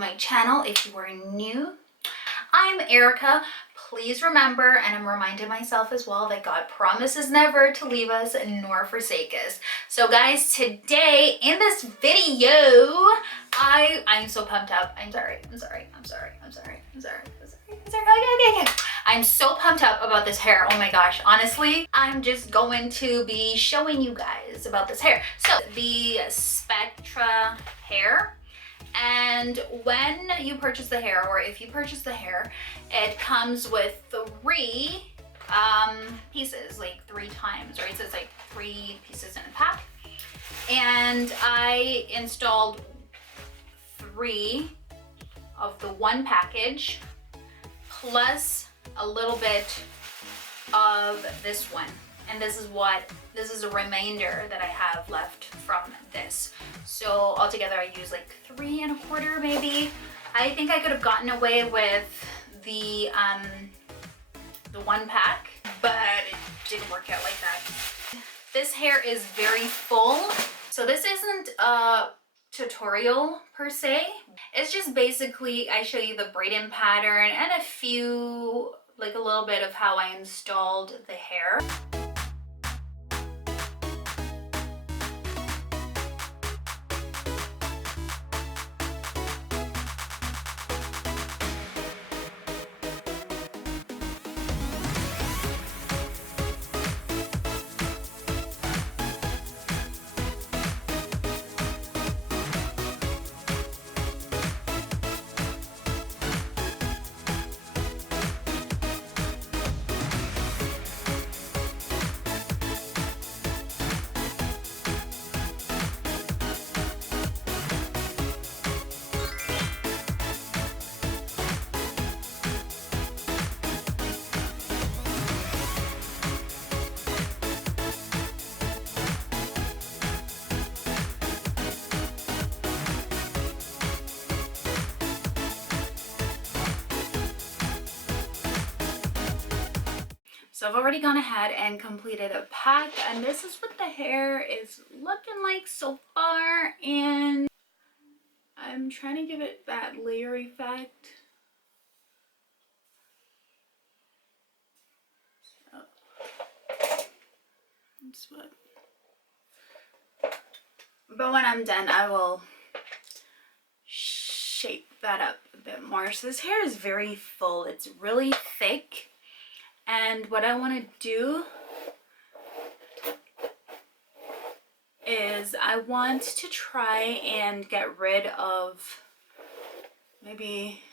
my channel. If you are new, I'm Erica. Please remember, and I'm reminding myself as well, that God promises never to leave us nor forsake us. So guys, today in this video, I'm so pumped up. I'm sorry. Okay. I'm so pumped up about this hair. Oh my gosh, honestly, I'm just going to be showing you guys about this hair. So the Spectra hair, and when you purchase the hair, or if you purchase the hair, it comes with 3 pieces, like 3 times, right? So it's like 3 pieces in a pack. And I installed 3 of the one package, plus a little bit of this one. And this is a remainder that I have left from this. So altogether I use like 3 1/4 maybe. I think I could have gotten away with the one pack, but it didn't work out like that. This hair is very full. So this isn't a tutorial per se. It's just basically I show you the braiding pattern and a few, like a little bit of how I installed the hair. So I've already gone ahead and completed a pack, and this is what the hair is looking like so far. And I'm trying to give it that layer effect. So that's what. But when I'm done, I will shape that up a bit more. So this hair is very full. It's really thick. And what I want to do is I want to try and get rid of maybe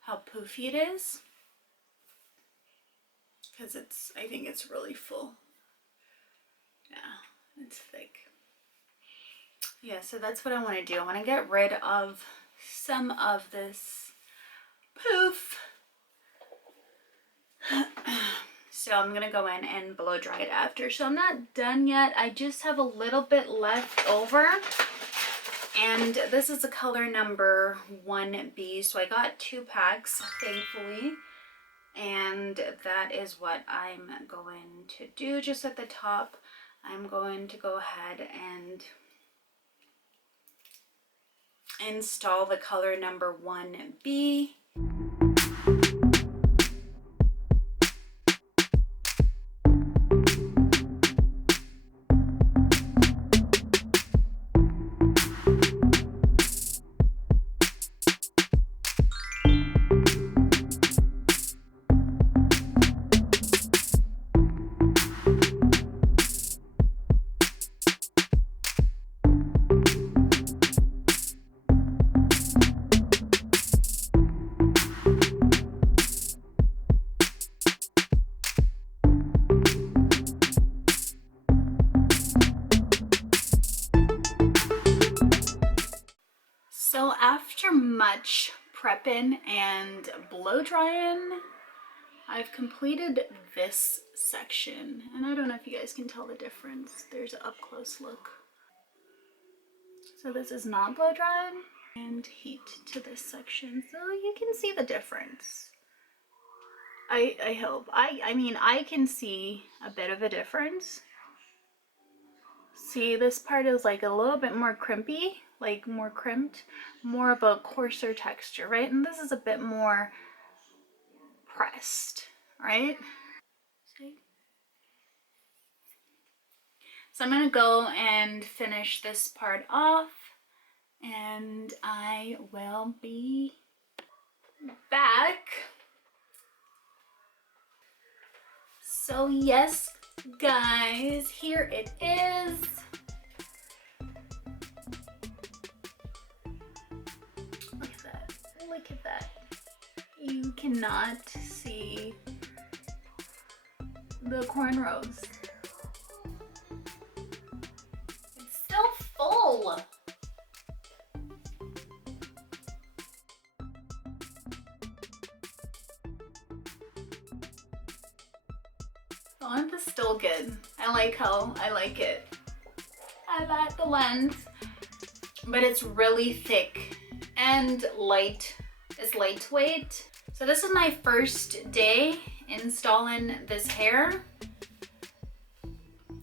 how poofy it is, because I think it's really full. Yeah, it's thick. Yeah, so that's what I want to do. I want to get rid of some of this poof. So I'm gonna go in and blow dry it after. So I'm not done yet. I just have a little bit left over. And this is the color number 1B. So I got 2 packs, thankfully. And that is what I'm going to do. Just at the top, I'm going to go ahead and install the color number 1B. So after much prepping and blow drying, I've completed this section. And I don't know if you guys can tell the difference. There's an up close look. So this is not blow dried, and heat to this section. So you can see the difference. I hope. I mean, I can see a bit of a difference. See, this part is like a little bit more crimpy, like more crimped, more of a coarser texture, right? And this is a bit more pressed, right? See? So I'm gonna go and finish this part off, and I will be back. So yes, guys, here it is. Look at that. Look at that. You cannot see the cornrows. It's still full. The length is still good. I like how I like it. I like the length, but it's really thick and light. It's lightweight. So this is my first day installing this hair.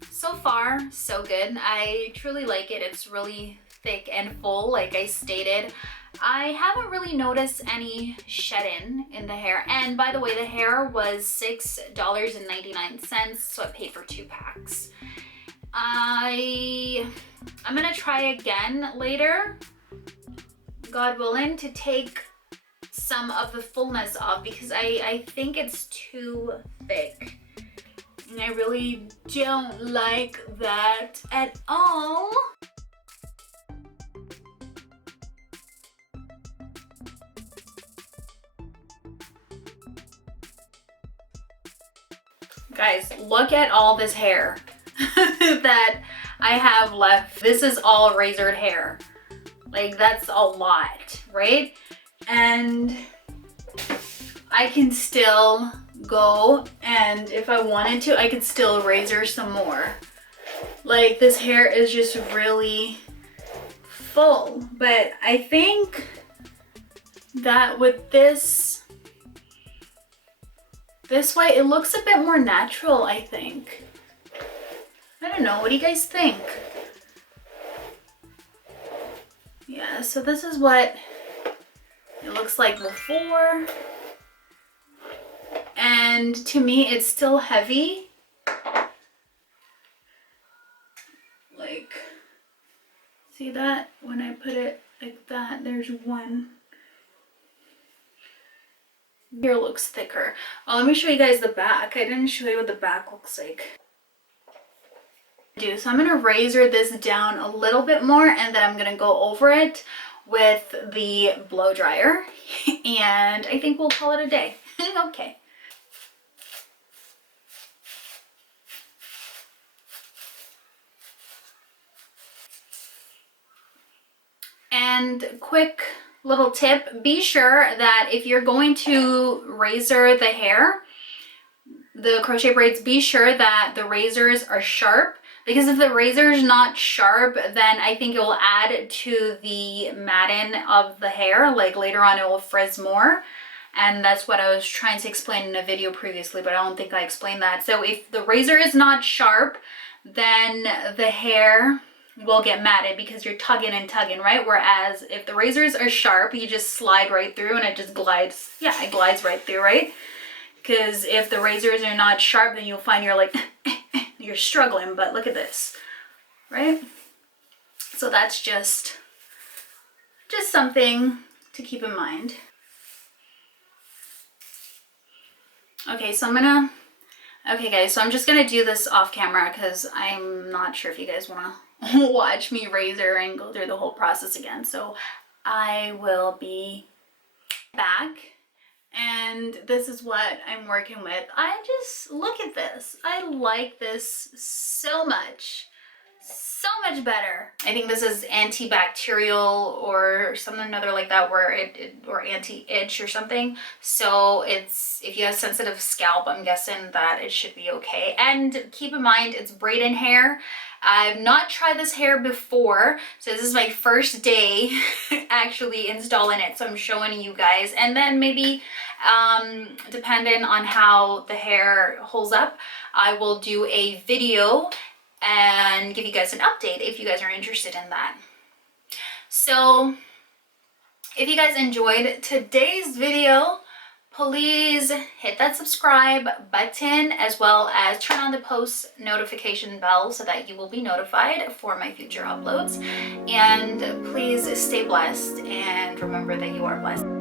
So far, so good. I truly like it. It's really thick and full, like I stated. I haven't really noticed any shedding in the hair. And by the way, the hair was $6.99, so I paid for 2 packs. I'm gonna try again later, God willing, to take some of the fullness off because I think it's too thick. And I really don't like that at all. Guys, look at all this hair that I have left. This is all razored hair. Like, that's a lot, right? And I can still go, and if I wanted to, I could still razor some more. Like, this hair is just really full. But I think that with this way, it looks a bit more natural, I think. I don't know, what do you guys think? Yeah, so this is what it looks like before. And to me, it's still heavy. Like, see that? When I put it like that, there's one. Here looks thicker. Oh, let me show you guys the back. I didn't show you what the back looks like. So I'm gonna razor this down a little bit more, and then I'm gonna go over it with the blow dryer, and I think we'll call it a day. Okay. And quick little tip, be sure that if you're going to razor the hair, the crochet braids, be sure that the razors are sharp, because if the razor is not sharp, then I think it will add to the matting of the hair. Like later on, it will frizz more. And that's what I was trying to explain in a video previously, but I don't think I explained that. So if the razor is not sharp, then the hair will get matted because you're tugging and tugging, right? Whereas if the razors are sharp, you just slide right through and it just glides. Yeah, it glides right through, right? Because if the razors are not sharp, then you'll find you're like, you're struggling, but look at this, right? So that's just something to keep in mind. Okay, so okay guys, so I'm just gonna do this off camera because I'm not sure if you guys wanna watch me razor and go through the whole process again. So I will be back, and this is what I'm working with. I just, look at this. I like this so much. So much better. I think this is antibacterial or something another like that, where or anti-itch or something. So it's, if you have sensitive scalp, I'm guessing that it should be okay. And keep in mind, it's braiding hair. I've not tried this hair before, so this is my first day actually installing it, so I'm showing you guys. And then maybe depending on how the hair holds up, I will do a video and give you guys an update if you guys are interested in that. So if you guys enjoyed today's video, please hit that subscribe button as well as turn on the post notification bell so that you will be notified for my future uploads. And please stay blessed and remember that you are blessed.